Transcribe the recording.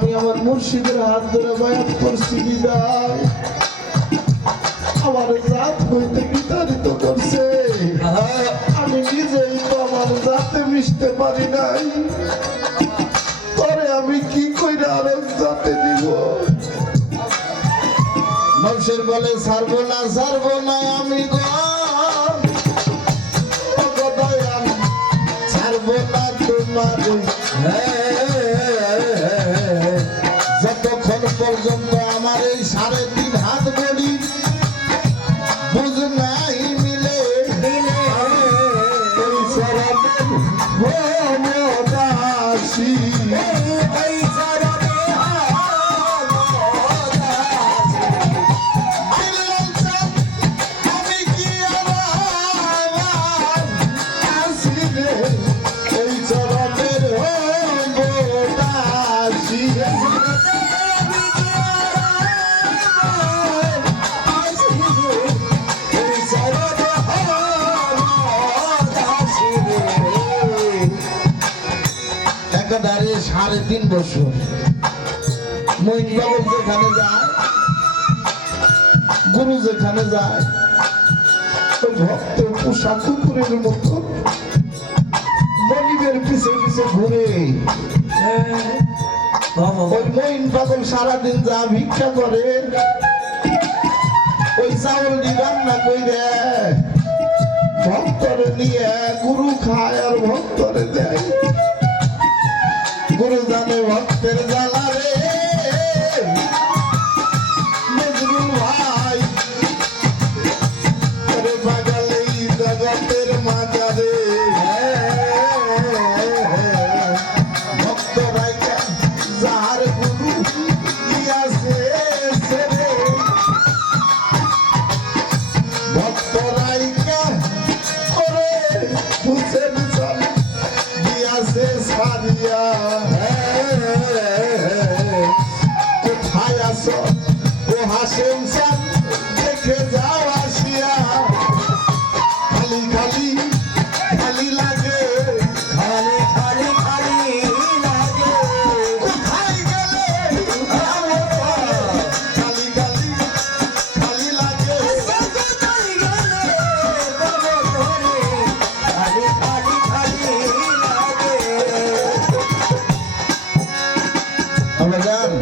আমি আমার মুর্শিদের হাত ধরে বায়াত করছি বিদায় আমার জাত হইতে বিতাড়িত করছে। আমি নিজেই তো আমার জাতে মিশতে পারি নাই, তবে আমি কি কইরা আরেক জাতে দিব? মানুষের বলে ছাড়বো না আমি গো দয়াল, ছাড়বো না তোমার যতক্ষণ পর্যন্ত আমার এই 3.5 হাত বলি বুঝ নাই মিলে দাসী একাধারে 3.5 বছর মইন বাবু যেখানে যায়, গুরু যেখানে যায়, ওই ভক্ত পোষা কুকুরের মতো মনিবের পিছে পিছে ঘুরে। ওই মইন পাগল সারাদিন যা ভিক্ষা করে, ওই চাউল দিয়ে রান্না করে ভক্তরে নিয়ে গুরু খায় আর ভক্তরে দেয়। গুরু জানে ভক্তের জ্বালা রে নজরুল ভাই, আরে বাগালে জগতের মাজারে ভক্ত রাইকা যাহার গুরু দিয়াছে ছেড়ে, ভক্ত রাইকা করে হুসেন চল দিয়াছে সারিয়া। কোথায় আসো ও হাসেম চান দেখে যাও আসিয়া, খালি খালি খালি লাগে খালি খালি খালি লাগে, কোথায় গেলে খালি খালি খালি লাগে, কোথায় গেলে খালি খালি খালি লাগে। আমরা যান